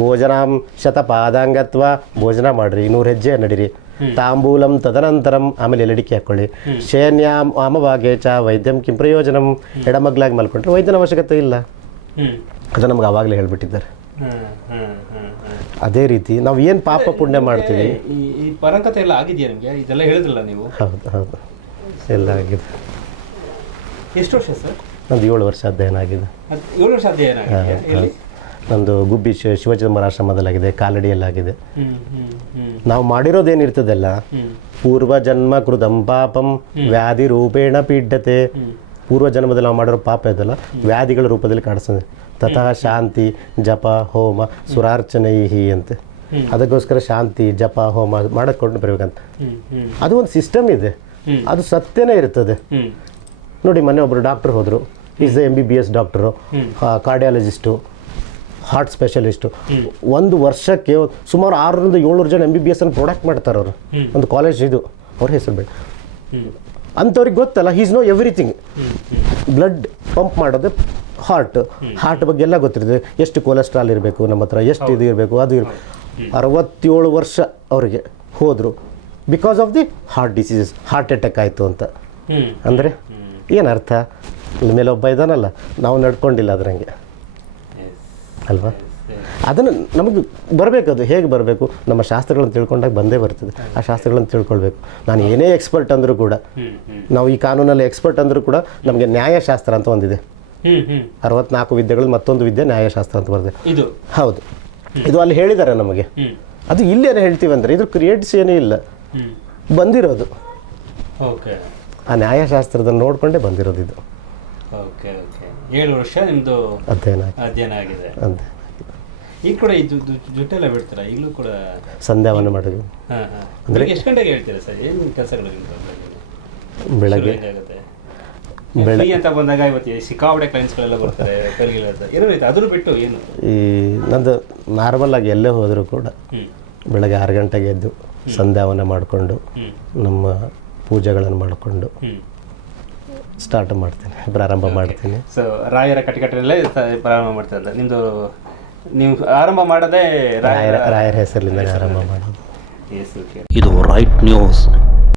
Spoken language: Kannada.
ಭೋಜನಾಂ ಶತಪಾದಾಂಗತ್ವ ಭೋಜನ ಮಾಡ್ರಿ ನೂರು ಹೆಜ್ಜೆ ನಡೀರಿ. ತಾಂಬೂಲಂ ತದನಂತರಂ ಆಮೇಲೆ ಎಲಡಿಕೆ ಹಾಕೊಳ್ಳಿ. ಶೇನ್ಯಾಮ್ ಆಮವಾಗೆ ಚ ವೈದ್ಯಂ ಕಿಂ ಪ್ರಯೋಜನಂ. ಎಡಮಗ್ಲಾಗಿ ಮಲ್ಕೊಂಡ್ರೆ ವೈದ್ಯನ ಅವಶ್ಯಕತೆ ಇಲ್ಲ. ಅದು ನಮ್ಗೆ ಆವಾಗಲೇ ಹೇಳ್ಬಿಟ್ಟಿದ್ದಾರೆ. ಅದೇ ರೀತಿ ನಾವು ಏನು ಪಾಪ ಪುಣ್ಯ ಮಾಡ್ತೀವಿ? ಈ ಪರಂಕತೆ ಎಲ್ಲ ಆಗಿದೆಯಾ ನಿಮಗೆ? ಇದೆಲ್ಲ ಹೇಳಿದ್ರಲ್ಲ ನೀವು? ಹೌದು ಹೌದು. ಎಲ್ಲ ಆಗಿದೆ. ಎಷ್ಟು ವರ್ಷ ಸರ್? ನಂದು ಏಳು ವರ್ಷ ಅಧ್ಯಯನ ಆಗಿದೆ. ಏಳು ವರ್ಷ ಅಧ್ಯಯನ ಆಗಿದೆಯಾ ನಂದು ಗುಬ್ಬಿ ಶಿವಚಿದಂಬರ ಶಿವಚಂದ್ರ ಆಶ್ರಮದಲ್ಲಾಗಿದೆ ಕಾಲಡಿಯಲ್ಲಾಗಿದೆ. ನಾವು ಮಾಡಿರೋದೇನಿರ್ತದಲ್ಲ ಪೂರ್ವ ಜನ್ಮ ಕೃತಂ ಪಾಪಂ ವ್ಯಾಧಿ ರೂಪೇಣ ಪೀಡ್ಯತೆ. ಪೂರ್ವ ಜನ್ಮದಲ್ಲಿ ನಾವು ಮಾಡಿರೋ ಪಾಪ ಇದಲ್ಲ ವ್ಯಾಧಿಗಳ ರೂಪದಲ್ಲಿ ಕಾಣಿಸ್ತದೆ. ತಥಾ ಶಾಂತಿ ಜಪ ಹೋಮ ಸುರಾರ್ಚನೈಹಿ ಅಂತ. ಅದಕ್ಕೋಸ್ಕರ ಶಾಂತಿ ಜಪ ಹೋಮ ಮಾಡಿಕೊಂಡು ಬರಬೇಕಂತ ಅದು ಒಂದು ಸಿಸ್ಟಮ್ ಇದೆ. ಅದು ಸತ್ಯನೇ ಇರ್ತದೆ. ನೋಡಿ ಮೊನ್ನೆ ಒಬ್ಬರು ಡಾಕ್ಟರ್ ಹೋದರು. Is M B B S doctor cardiologist heart specialist. ಒಂದು ವರ್ಷಕ್ಕೆ ಸುಮಾರು ಆರರಿಂದ ಏಳ್ನೂರು ಜನ ಎಂ ಬಿ ಬಿ ಎಸ್ ಅನ್ನು ಪ್ರೊಡಕ್ಟ್ ಮಾಡ್ತಾರೆ ಅವರು. ಒಂದು ಕಾಲೇಜ್ ಇದು. ಅವ್ರ ಹೆಸರು ಬೇಡ. ಅಂಥವ್ರಿಗೆ ಗೊತ್ತಲ್ಲ he's know everything blood pump ಮಾಡೋದು ಹಾರ್ಟ್ ಹಾರ್ಟ್ ಬಗ್ಗೆ ಎಲ್ಲ ಗೊತ್ತಿರ್ತದೆ. ಎಷ್ಟು ಕೊಲೆಸ್ಟ್ರಾಲ್ ಇರಬೇಕು ನಮ್ಮ ಹತ್ರ ಎಷ್ಟು ಇದು ಇರಬೇಕು ಅದು ಇರಬೇಕು. ಅರವತ್ತೇಳು ವರ್ಷ ಅವರಿಗೆ ಹೋದರು. Because of the heart diseases heart attack ಆಯಿತು ಅಂತ. ಅಂದರೆ ಏನು ಅರ್ಥ? ಅಲ್ಲಿ ಮೇಲೆ ಒಬ್ಬ ಇದ್ದಾನಲ್ಲ ನಾವು ನಡ್ಕೊಂಡಿಲ್ಲ ಅದ್ರಂಗೆ. ಅಲ್ವಾ? ಅದನ್ನು ನಮಗೆ ಬರಬೇಕು ಅದು. ಹೇಗೆ ಬರಬೇಕು? ನಮ್ಮ ಶಾಸ್ತ್ರಗಳನ್ನು ತಿಳ್ಕೊಂಡಾಗ ಬಂದೇ ಬರ್ತದೆ. ಆ ಶಾಸ್ತ್ರಗಳನ್ನು ತಿಳ್ಕೊಳ್ಬೇಕು. ನಾನು ಏನೇ ಎಕ್ಸ್ಪರ್ಟ್ ಅಂದರೂ ಕೂಡ ನಾವು ಈ ಕಾನೂನಲ್ಲಿ ಎಕ್ಸ್ಪರ್ಟ್ ಅಂದರೂ ಕೂಡ ನಮಗೆ ನ್ಯಾಯಶಾಸ್ತ್ರ ಅಂತ ಒಂದಿದೆ. ಅರವತ್ನಾಲ್ಕು ವಿದ್ಯೆಗಳು ಮತ್ತೊಂದು ವಿದ್ಯೆ ನ್ಯಾಯಶಾಸ್ತ್ರ ಅಂತ ಬರ್ತದೆ. ಇದು. ಹೌದು. ಇದು ಅಲ್ಲಿ ಹೇಳಿದ್ದಾರೆ ನಮಗೆ. ಅದು ಇಲ್ಲೇನು ಹೇಳ್ತೀವಿ ಅಂದರೆ ಇದು ಕ್ರಿಯೇಟ್ಸ್ ಏನೂ ಇಲ್ಲ. ಬಂದಿರೋದು. ಓಕೆ. ಆ ನ್ಯಾಯಶಾಸ್ತ್ರದನ್ನು ನೋಡಿಕೊಂಡೇ ಬಂದಿರೋದು ಇದು. Okay okay. ಏಳು ವರ್ಷ ನಿಮ್ಮದು ಅಧ್ಯಯನ ಆಗಿ- ಅಧ್ಯಯನ ಆಗಿದೆ. ಅಂತ ಈಗ ಕೂಡ ಇದು ದು- ಜುಟ್ಟೆಲ್ಲ ಬಿಡ್ತೀರಾ? ಈಗಲೂ ಕೂಡ ಸಂಧ್ಯಾವನ ಮಾಡೋದು ಹಾಂ ಹಾಂ. ಬೆಳಿಗ್ಗೆ ಎಷ್ಟು ಗಂಟೆಗೆ ಹೇಳ್ತೀರಾ ಸರ್? ಏನು ಕೆಲಸಗಳು ಬೆಳಗ್ಗೆ. ಆಗುತ್ತೆ ಬೆಳ- ಫ್ರೀ ಅಂತ ಬಂದಾಗ ಇವತ್ತು ಸಿಕ್ಕಾಪಟ್ಟೆ ಕ್ಲೈಂಟ್ಸ್ಗಳೆಲ್ಲ ಬರ್ತಾರೆ ಕಲಿಗಿಲ್ಲ ಏನೋ ಐತೆ ಅದ್ರ ಬಿಟ್ಟು ಏನು? ಈ ನಂದು ನಾರ್ಮಲ್ ಆಗಿ ಎಲ್ಲೇ ಹೋದರೂ ಕೂಡ ಬೆಳಗ್ಗೆ ಆರು ಗಂಟೆಗೆ ಎದ್ದು ಸಂಧ್ಯಾವನ ಮಾಡಿಕೊಂಡು ನಮ್ಮ ಪೂಜೆಗಳನ್ನು ಮಾಡಿಕೊಂಡು ಸ್ಟಾರ್ಟ್ ಮಾಡ್ತೀನಿ ಪ್ರಾರಂಭ ಮಾಡ್ತೀನಿ. ಸೊ ರಾಯರ ಕಟಕಟಲ್ಲೇ ಪ್ರಾರಂಭ ಮಾಡ್ತಾ ಇದ್ದ ನಿಮ್ಮದು ನೀವು ಆರಂಭ ಮಾಡದೆ ರಾಯರ ರಾಯರ ಹೆಸರಿನಿಂದ ಆರಂಭ ಮಾಡೋದು. ಎಸ್ ಓಕೆ ಇದು ರೈಟ್ ನ್ಯೂಸ್